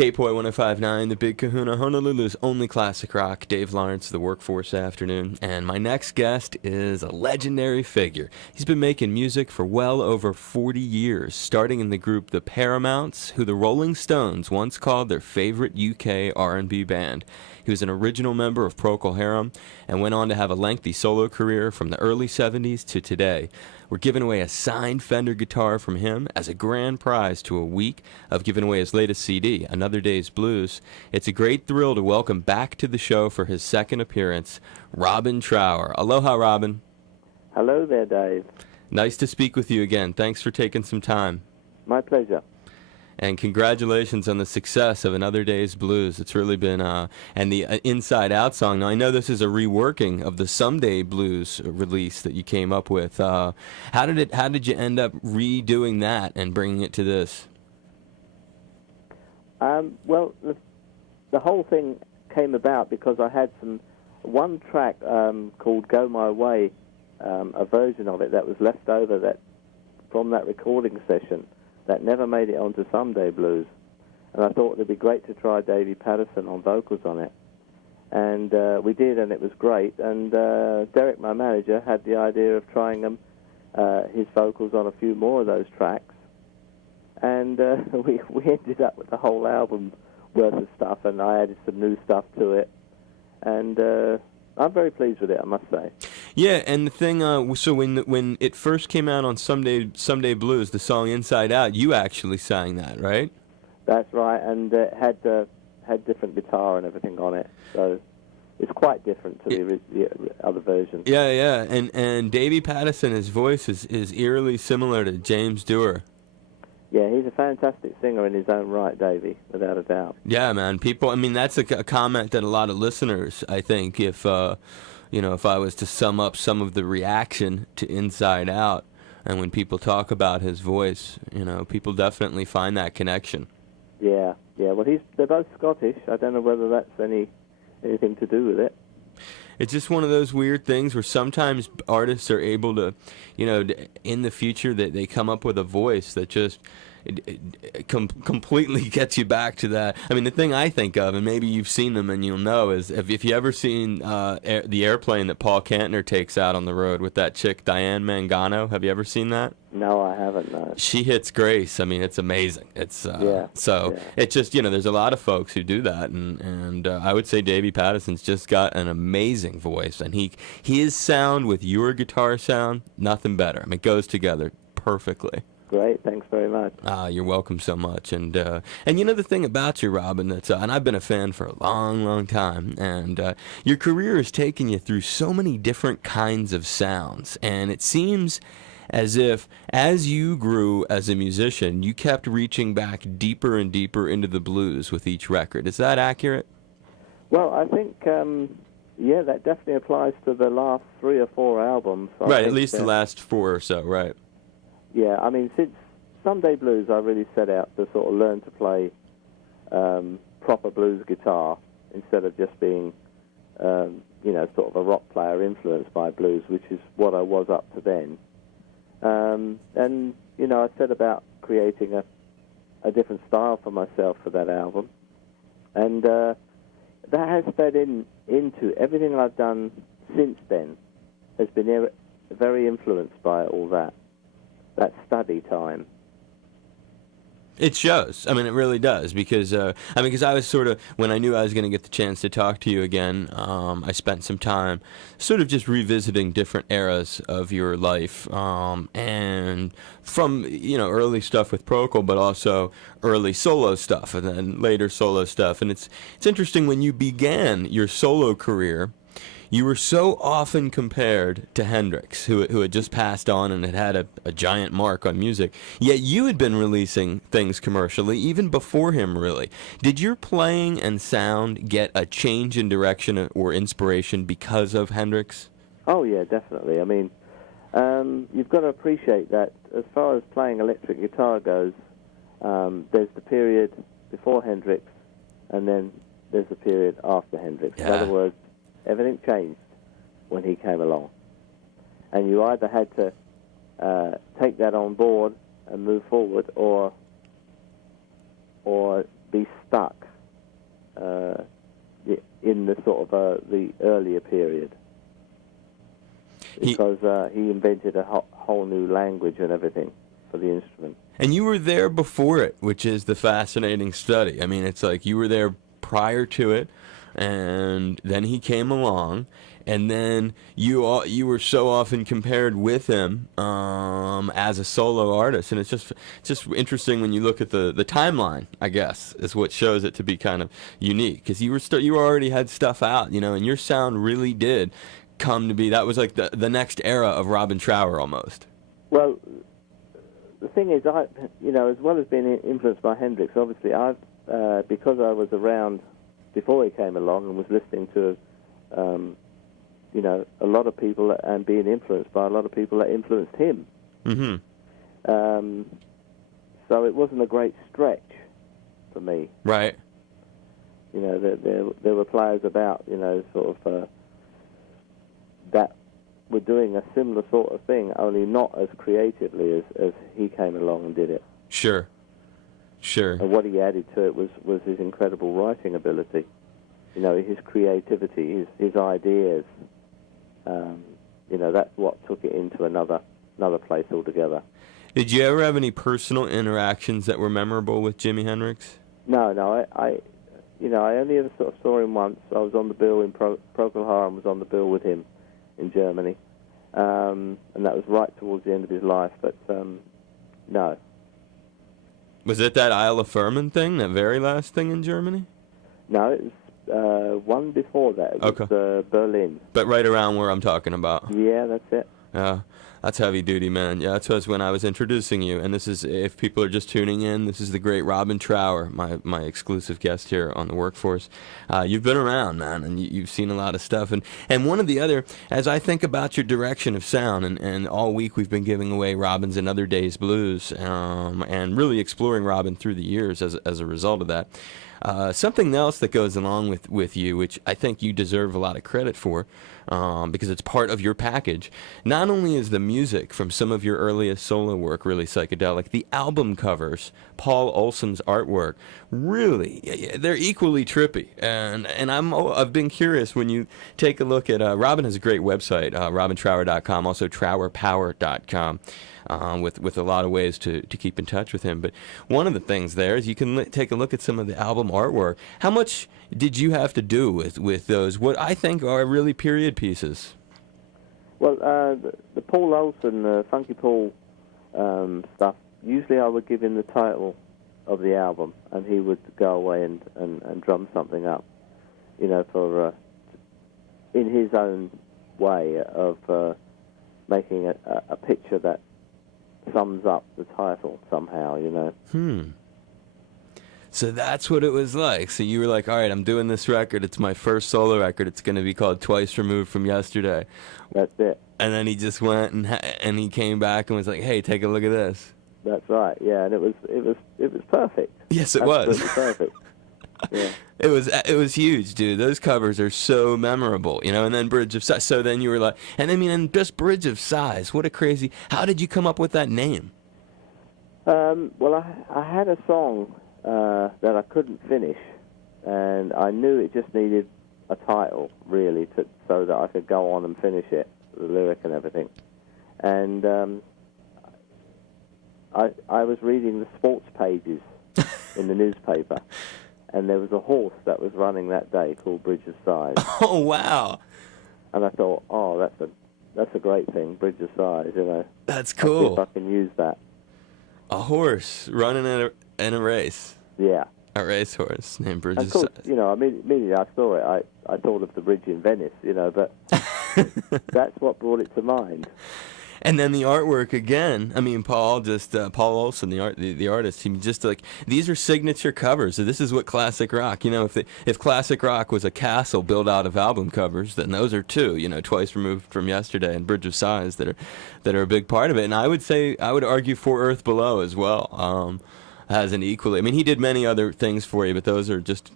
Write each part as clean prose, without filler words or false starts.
K-Poi 1059, the Big Kahuna, Honolulu's only classic rock, Dave Lawrence, the Workforce Afternoon. And my next guest is a legendary figure. He's been making music for well over 40 years, starting in the group The Paramounts, who the Rolling Stones once called their favorite UK R&B band. He was an original member of Procol Harum and went on to have a lengthy solo career from the early 70s to today. We're giving away a signed Fender guitar from him as a grand prize to a week of giving away his latest CD, Another Day's Blues. It's a great thrill to welcome back to the show for his second appearance, Robin Trower. Aloha, Robin. Hello there, Dave. Nice to speak with you again. Thanks for taking some time. My pleasure. And congratulations on the success of Another Day's Blues. It's really been, and the Inside Out song. Now, I know this is a reworking of the Someday Blues release that you came up with. How did you end up redoing that and bringing it to this? Well, the whole thing came about because I had one track called Go My Way, a version of it that was left over from that recording session that never made it onto Someday Blues. And I thought it'd be great to try Davey Patterson on vocals on it. And we did, and it was great. And Derek, my manager, had the idea of trying his vocals on a few more of those tracks. And we ended up with a whole album worth of stuff, and I added some new stuff to it. And I'm very pleased with it, I must say. Yeah, and the thing, so when it first came out on Someday Blues, the song Inside Out, you actually sang that, right? That's right, and it had different guitar and everything on it, so it's quite different to the other version. Yeah, and Davey Patterson, his voice is eerily similar to James Dewar. Yeah, he's a fantastic singer in his own right, Davey, without a doubt. Yeah, man. That's a comment that a lot of listeners, I think, if I was to sum up some of the reaction to Inside Out, and when people talk about his voice, people definitely find that connection. Yeah. Well, they're both Scottish. I don't know whether that's anything to do with it. It's just one of those weird things where sometimes artists are able to, in the future, they come up with a voice that just completely gets you back to that. I mean, the thing I think of, and maybe you've seen them and you'll know, is if you ever seen the airplane that Paul Kantner takes out on the road with that chick, Diane Mangano. Have you ever seen that? No, I haven't, no. She hits Grace. I mean, it's amazing. It's It's just, there's a lot of folks who do that, and I would say Davey Patterson's just got an amazing voice, and his sound with your guitar sound, nothing better. I mean, it goes together perfectly. Great, thanks very much. You're welcome so much. And the thing about you, Robin, that's and I've been a fan for a long, long time, and your career has taken you through so many different kinds of sounds, and it seems as if as you grew as a musician, you kept reaching back deeper and deeper into the blues with each record. Is that accurate? Well, I think, that definitely applies to the last 3 or 4 albums. Right, at least the last 4 or so, right. Yeah, I mean, since Someday Blues, I really set out to sort of learn to play proper blues guitar instead of just being, sort of a rock player influenced by blues, which is what I was up to then. I set about creating a different style for myself for that album. And that has fed into everything I've done since then, has been very influenced by all that study time. It shows. I mean, it really does, because because I was sort of, when I knew I was going to get the chance to talk to you again, I spent some time sort of just revisiting different eras of your life, and from early stuff with Procol, but also early solo stuff, and then later solo stuff. And it's interesting, when you began your solo career, you were so often compared to Hendrix, who had just passed on and had a giant mark on music. Yet you had been releasing things commercially even before him, really. Did your playing and sound get a change in direction or inspiration because of Hendrix? Oh, yeah, definitely. I mean, you've got to appreciate that as far as playing electric guitar goes, there's the period before Hendrix, and then there's the period after Hendrix. Yeah. In other words, everything changed when he came along. And you either had to take that on board and move forward, or be stuck the earlier period, because he invented a whole new language and everything for the instrument. And you were there before it, which is the fascinating study. I mean, it's like you were there prior to it, and then he came along, and then you were so often compared with him as a solo artist, and it's just interesting when you look at the timeline. I guess is what shows it to be kind of unique, because you already had stuff out, and your sound really did come to be. That was like the next era of Robin Trower almost. Well, the thing is, as well as being influenced by Hendrix, obviously because I was around before he came along and was listening to, a lot of people and being influenced by a lot of people that influenced him. Mm-hmm. So it wasn't a great stretch for me. Right. There were players about, that were doing a similar sort of thing, only not as creatively as he came along and did it. Sure. And what he added to it was his incredible writing ability. His creativity, his ideas. That's what took it into another place altogether. Did you ever have any personal interactions that were memorable with Jimi Hendrix? No. I only ever sort of saw him once. I was on the bill in Procol Harum, was on the bill with him in Germany, and that was right towards the end of his life. But no. Was it that Isle of Furman thing, that very last thing in Germany? No, it was one before that. It was Berlin. But right around where I'm talking about. Yeah, that's it. Yeah, that's heavy duty, man. Yeah, that was when I was introducing you. And this is, if people are just tuning in, this is the great Robin Trower, my exclusive guest here on The Workforce. You've been around, man, and you've seen a lot of stuff. And one of the other, as I think about your direction of sound, and all week we've been giving away Robin's and Other Days Blues, and really exploring Robin through the years as a result of that. Something else that goes along with you, which I think you deserve a lot of credit for, because it's part of your package. Not only is the music from some of your earliest solo work really psychedelic, the album covers, Paul Olson's artwork, really, they're equally trippy. And I've been curious when you take a look at, Robin has a great website, robintrower.com, also trowerpower.com. With a lot of ways to keep in touch with him. But one of the things there is you can take a look at some of the album artwork. How much did you have to do with those, what I think are really period pieces? Well, the Paul Olson, Funky Paul stuff, usually I would give him the title of the album, and he would go away and drum something up, for in his own way of making a picture that sums up the title somehow, So that's what it was like. So you were like, all right, I'm doing this record. It's my first solo record. It's going to be called Twice Removed from Yesterday. That's it. And then he just went and he came back and was like, hey, take a look at this. That's right. Yeah, and it was perfect. Yes, it was. Absolutely perfect. Yeah. It was huge, dude. Those covers are so memorable, and then Bridge of Sighs. So then you were like, and just Bridge of Sighs. What a crazy. How did you come up with that name? Well, I had a song that I couldn't finish, and I knew it just needed a title, really, so that I could go on and finish it, the lyric and everything. And I was reading the sports pages in the newspaper. And there was a horse that was running that day called Bridge of Sighs. Oh, wow. And I thought, that's a great thing, Bridge of Sighs, That's I'll cool. see if I can use that. A horse running in a race. Yeah. A racehorse named Bridge of Sighs. Immediately I saw it, I thought of the bridge in Venice, but that's what brought it to mind. And then the artwork again. Paul Olson, the artist. He just like, these are signature covers. So this is what classic rock. If classic rock was a castle built out of album covers, then those are two. Twice Removed from Yesterday and Bridge of Sighs that are a big part of it. And I would argue For Earth Below as well. Has an equally. He did many other things for you, but those are just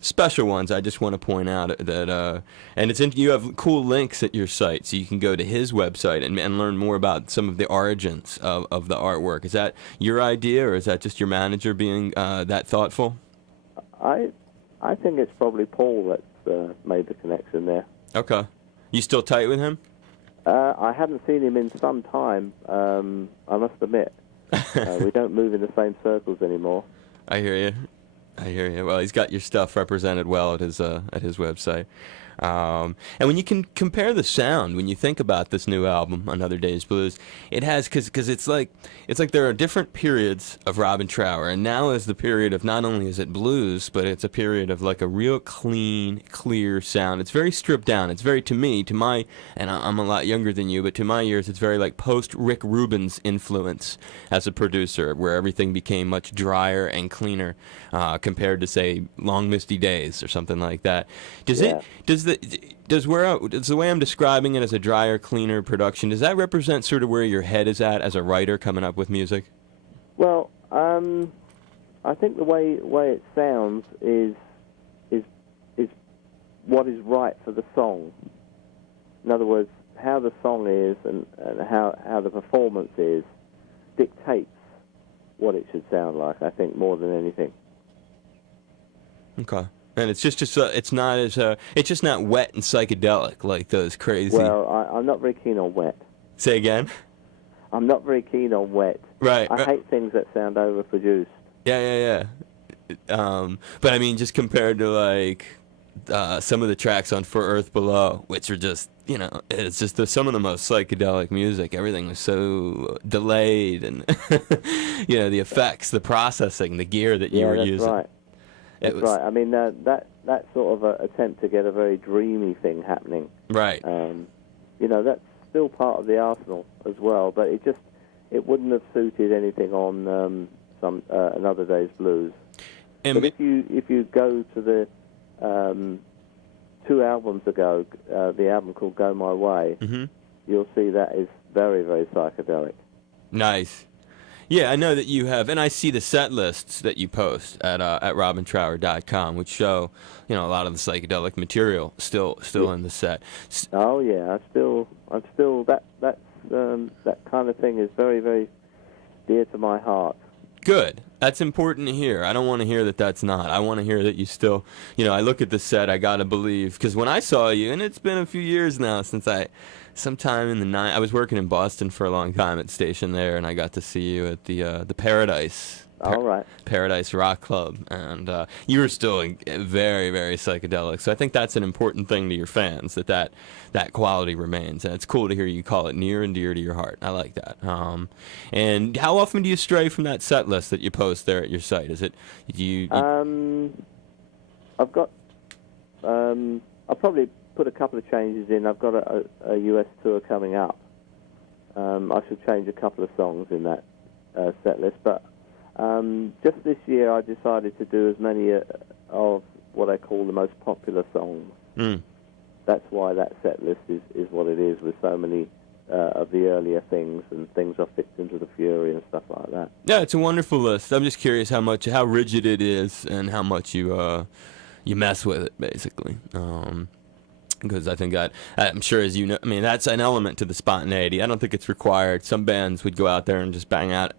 special ones. I just want to point out that, and you have cool links at your site, so you can go to his website and learn more about some of the origins of the artwork. Is that your idea, or is that just your manager being that thoughtful? I think it's probably Paul made the connection there. Okay. You still tight with him? I haven't seen him in some time, I must admit. We don't move in the same circles anymore. I hear you. I hear you. Well, he's got your stuff represented well at his website. And when you can compare the sound, when you think about this new album, Another Day's Blues, it has, because it's like there are different periods of Robin Trower, and now is the period of not only is it blues, but it's a period of like a real clean, clear sound. It's very stripped down. It's very, to me, and I'm a lot younger than you, but to my ears, it's very like post Rick Rubin's influence as a producer, where everything became much drier and cleaner compared to, say, Long Misty Days or something like that. Does the way I'm describing it as a drier, cleaner production, does that represent sort of where your head is at as a writer coming up with music? Well, I think the way it sounds is what is right for the song. In other words, how the song is and how the performance is dictates what it should sound like, I think, more than anything. Okay. And it's just it's not as it's just not wet and psychedelic like those crazy. Well, I'm not very keen on wet. Say again? I'm not very keen on wet. Right. I hate things that sound overproduced. Yeah. But I mean, just compared to like some of the tracks on For Earth Below, which are just, it's just some of the most psychedelic music. Everything was so delayed, and the effects, the processing, the gear that you were using. Right. That's right. I mean, that sort of attempt to get a very dreamy thing happening. Right. That's still part of the arsenal as well, but it wouldn't have suited anything on Another Day's Blues. And but if you go to the 2 albums ago, the album called Go My Way, mm-hmm. you'll see that is very, very psychedelic. Nice. Yeah, I know that you have, and I see the set lists that you post at robintrower.com, which show, a lot of the psychedelic material still in the set. Oh yeah, I'm still that kind of thing is very, very dear to my heart. Good. That's important to hear. I don't want to hear that that's not. I want to hear that you still, I look at the set, I got to believe, because when I saw you, and it's been a few years now since sometime in the I was working in Boston for a long time at station there, and I got to see you at the Paradise. All right. Paradise Rock Club, and you were still very, very psychedelic. So I think that's an important thing to your fans, that quality remains, and it's cool to hear you call it near and dear to your heart. I like that. And how often do you stray from that set list that you post there at your site? Is it I've got I'll probably put a couple of changes in. I've got a US tour coming up. I should change a couple of songs in that set list, but just this year I decided to do as many of what I call the most popular songs. That's why that set list is what it is, with so many of the earlier things and things off Victims of the Fury and stuff like that. Yeah, it's a wonderful list. I'm just curious how rigid it is and how much you mess with it, basically. Because I think I'm sure, as you know, I mean, that's an element to the spontaneity. I don't think it's required. Some bands would go out there and just bang out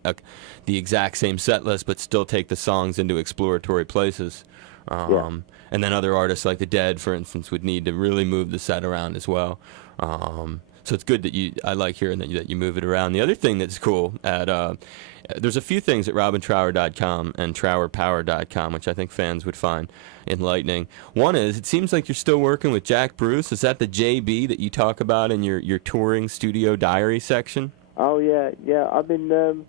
the exact same set list, but still take the songs into exploratory places. And then other artists like the Dead, for instance, would need to really move the set around as well. So it's good that I like hearing that you move it around. The other thing that's cool there's a few things at robintrower.com and trowerpower.com, which I think fans would find enlightening. One is, it seems like you're still working with Jack Bruce. Is that the JB that you talk about in your touring studio diary section? Oh, yeah. I've been,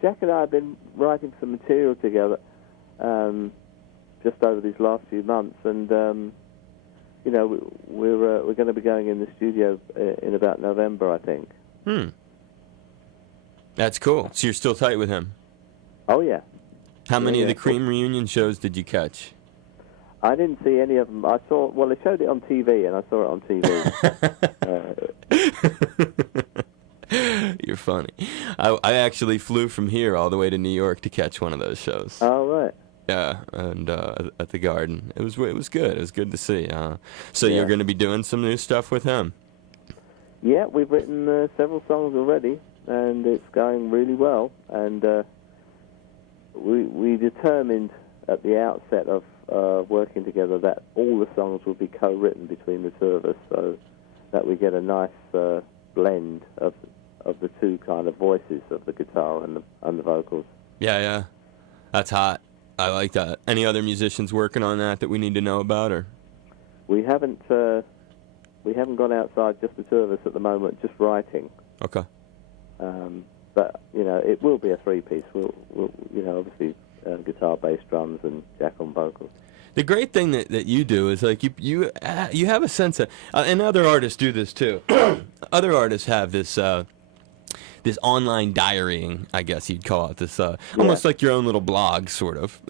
Jack and I have been writing some material together just over these last few months, and we're going to be going in the studio in about November, I think. That's cool. So you're still tight with him? Oh, yeah. How many of the Cream reunion shows did you catch? I didn't see any of them. They showed it on TV, and I saw it on TV. You're funny. I actually flew from here all the way to New York to catch one of those shows. Oh, right. Yeah, and at the Garden. It was good. It was good to see. So you're going to be doing some new stuff with him? Yeah, we've written several songs already, and it's going really well. And we determined at the outset of working together that all the songs will be co-written between the two of us, so that we get a nice blend of the two kind of voices of the guitar and the vocals. Yeah. That's hot. I like that. Any other musicians working on that we need to know about, or? We haven't gone outside, just the two of us at the moment, just writing. Okay. But it will be a three-piece. We'll obviously guitar, bass, drums, and Jack on vocals. The great thing that you do is like you have a sense of, and other artists do this too. Other artists have this online diarying, I guess you'd call it, this almost like your own little blog, sort of,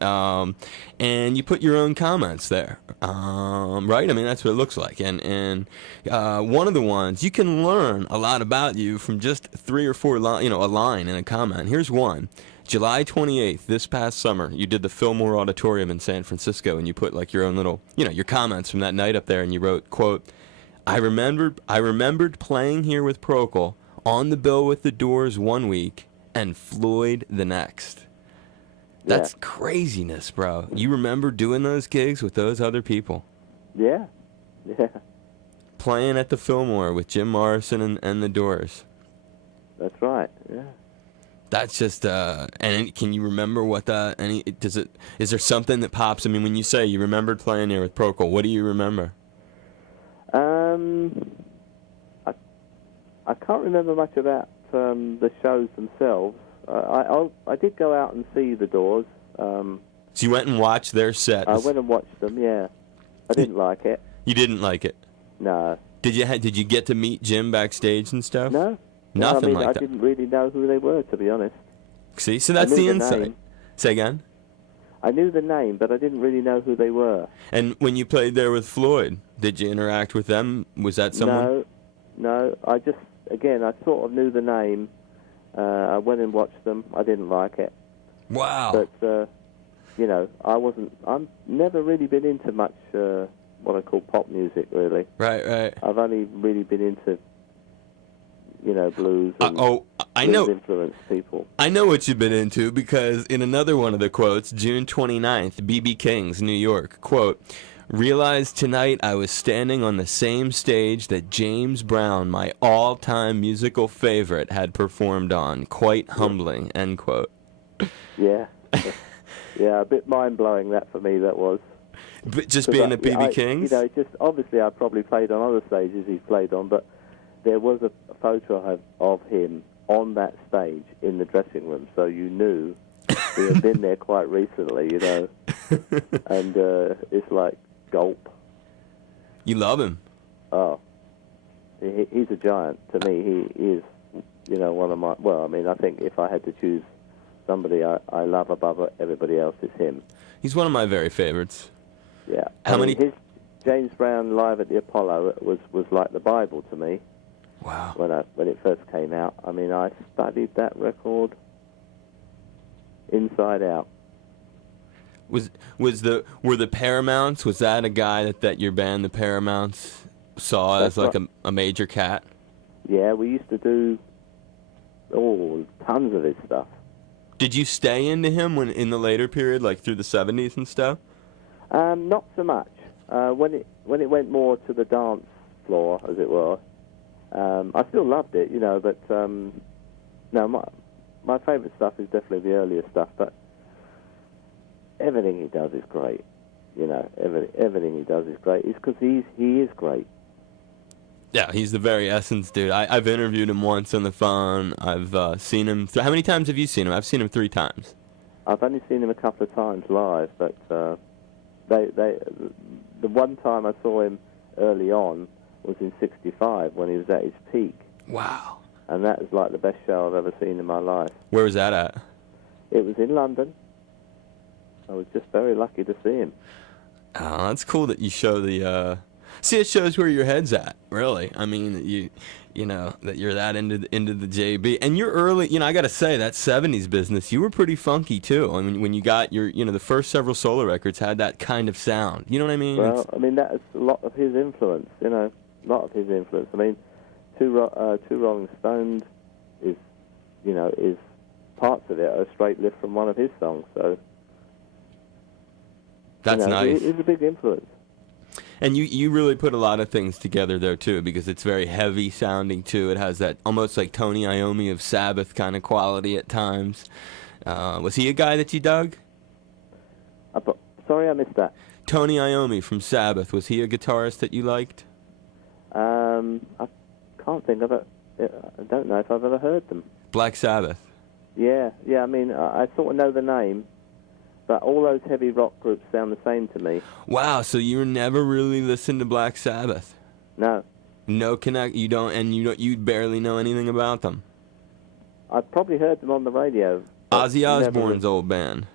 and you put your own comments there, right? I mean, that's what it looks like, and one of the ones, you can learn a lot about you from just 3 or 4 a line in a comment. Here's one. July 28th, this past summer, you did the Fillmore Auditorium in San Francisco, and you put like your own little, your comments from that night up there, and you wrote, quote, I remembered playing here with Procol, on the bill with the Doors one week, and Floyd the next. That's craziness, bro. You remember doing those gigs with those other people? Yeah. Playing at the Fillmore with Jim Morrison and the Doors. That's right, yeah. That's just, and can you remember what that, is there something that pops? I mean, when you say you remembered playing there with Procol, what do you remember? I can't remember much about the shows themselves. I did go out and see the Doors. So you went and watched their set? I went and watched them, yeah. I didn't like it. You didn't like it? No. Did you get to meet Jim backstage and stuff? No. Nothing like that? I didn't really know who they were, to be honest. See, so that's the insight. Name. Say again? I knew the name, but I didn't really know who they were. And when you played there with Floyd, did you interact with them? Was that someone? No. I sort of knew the name. I went and watched them. I didn't like it. Wow. But, I've never really been into much what I call pop music, really. Right. I've only really been into, blues and I know. Blues-influenced people. I know what you've been into, because in another one of the quotes, June 29th, B.B. King's, New York, quote, realized tonight I was standing on the same stage that James Brown, my all-time musical favorite, had performed on. Quite humbling, end quote. Yeah. Yeah, a bit mind-blowing that for me, that was. But just being at B.B. King's? Just obviously I probably played on other stages he's played on, but there was a photo of him on that stage in the dressing room, so you knew he had been there quite recently, and it's like, gulp. You love him. Oh, he's a giant to me. He is, one of my. Well, I mean, I think if I had to choose somebody I love above everybody else, it's him. He's one of my very favorites. Yeah. His James Brown live at the Apollo was like the Bible to me. Wow. When it first came out, I mean, I studied that record inside out. Were the Paramounts? Was that a guy that your band, the Paramounts, saw as like a major cat? Yeah, we used to do tons of his stuff. Did you stay into him in the later period, like through the 70s and stuff? Not so much. When it went more to the dance floor, as it were, I still loved it, but no, my favourite stuff is definitely the earlier stuff, but everything he does is great. Everything he does is great. It's because he is great. Yeah, he's the very essence, dude. I've interviewed him once on the phone. I've seen him. How many times have you seen him? I've seen him 3 times. I've only seen him a couple of times live, but the one time I saw him early on was in '65 when he was at his peak. Wow. And that was like the best show I've ever seen in my life. Where was that at? It was in London. I was just very lucky to see him. Oh, that's cool that you show the. See, it shows where your head's at, really. I mean, that you're that into the JB, and you're early. I got to say that '70s business, you were pretty funky too. I mean, when you got your, the first several solo records had that kind of sound. You know what I mean? Well, I mean that is a lot of his influence. A lot of his influence. I mean, Two Rolling Stones is parts of it are a straight lift from one of his songs. So That's nice. It was a big influence. And you really put a lot of things together there too, because it's very heavy sounding too. It has that almost like Tony Iommi of Sabbath kind of quality at times. Was he a guy that you dug? Sorry, I missed that. Tony Iommi from Sabbath, was he a guitarist that you liked? I can't think of it. I don't know if I've ever heard them. Black Sabbath. Yeah. I mean, I sort of know the name, but all those heavy rock groups sound the same to me. Wow, so you never really listened to Black Sabbath? No. No connect. You don't, and you barely know anything about them. I've probably heard them on the radio. Ozzy Osbourne's old band.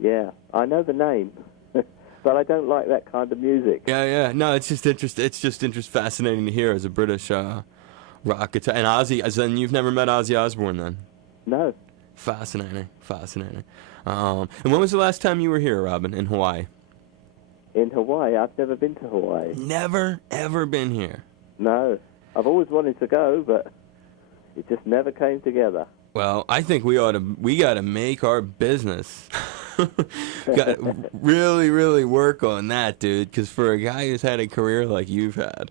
Yeah, I know the name, but I don't like that kind of music. Yeah. No, it's just fascinating to hear as a British rock guitar. And Ozzy, as in you've never met Ozzy Osbourne then? No. Fascinating. And when was the last time you were here, Robin, in Hawaii? In Hawaii? I've never been to Hawaii. Never, ever been here? No. I've always wanted to go, but it just never came together. Well, I think we got to make our business. Got really, really work on that, dude, because for a guy who's had a career like you've had,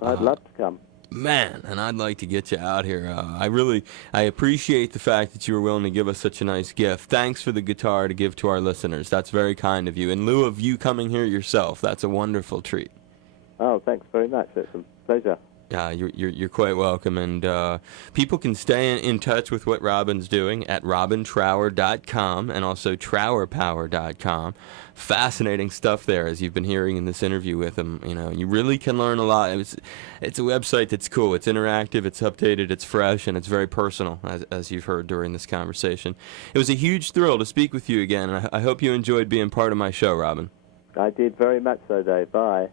I'd love to come. Man, and I'd like to get you out here. I appreciate the fact that you were willing to give us such a nice gift. Thanks for the guitar to give to our listeners. That's very kind of you. In lieu of you coming here yourself, that's a wonderful treat. Oh, thanks very much. It's a pleasure. Yeah, you're quite welcome, and people can stay in touch with what Robin's doing at robintrower.com and also trowerpower.com. Fascinating stuff there, as you've been hearing in this interview with him. You know, you really can learn a lot. It's a website that's cool. It's interactive, it's updated, it's fresh, and it's very personal, as you've heard during this conversation. It was a huge thrill to speak with you again, and I hope you enjoyed being part of my show, Robin. I did very much so, Dave. Bye.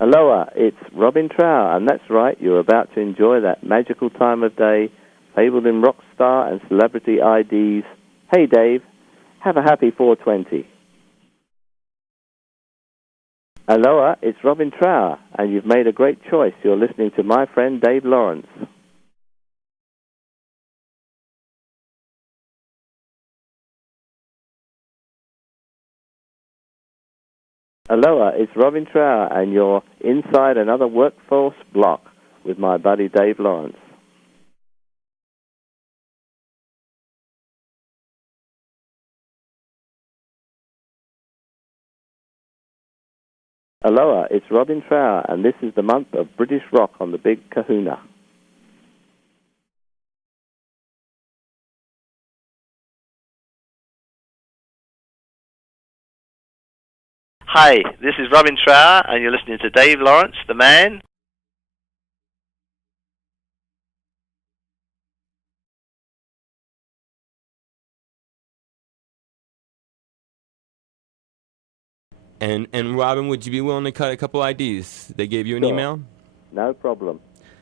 Aloha, it's Robin Trower, and that's right, you're about to enjoy that magical time of day, labeled in rock star and celebrity IDs. Hey, Dave, have a happy 420. Aloha, it's Robin Trower, and you've made a great choice. You're listening to my friend Dave Lawrence. Aloha, it's Robin Trower, and you're inside another workforce block with my buddy Dave Lawrence. Aloha, it's Robin Trower, and this is the month of British rock on the Big Kahuna. Hi, this is Robin Trower, and you're listening to Dave Lawrence, the man. And Robin, would you be willing to cut a couple IDs? They gave you an Sure. email? No problem.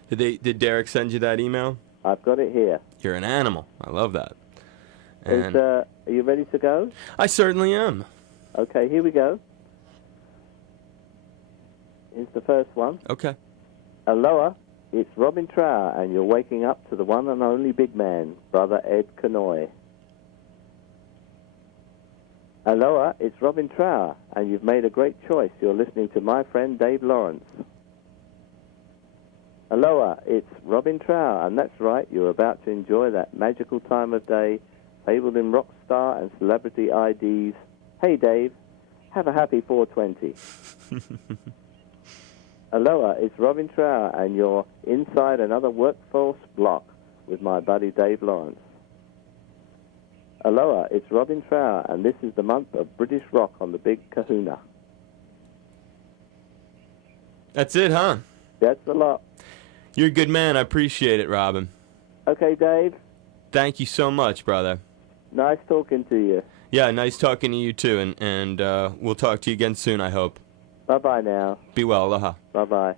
Did Derek send you that email? I've got it here. You're an animal. I love that. Are you ready to go? I certainly am. Okay, here we go. Here's the first one. Okay. Aloha, it's Robin Trower, and you're waking up to the one and only big man, Brother Ed Kanoy. Aloha, it's Robin Trower, and you've made a great choice. You're listening to my friend Dave Lawrence. Aloha, it's Robin Trower, and that's right, you're about to enjoy that magical time of day, labeled in rock star and celebrity IDs. Hey, Dave, have a happy 420. Aloha, it's Robin Trower, and you're inside another workforce block with my buddy Dave Lawrence. Aloha, it's Robin Trower, and this is the month of British rock on the Big Kahuna. That's it, huh? That's a lot. You're a good man. I appreciate it, Robin. Okay, Dave. Thank you so much, brother. Nice talking to you. Yeah, nice talking to you too, and we'll talk to you again soon, I hope. Bye-bye now. Be well, aloha. Bye-bye.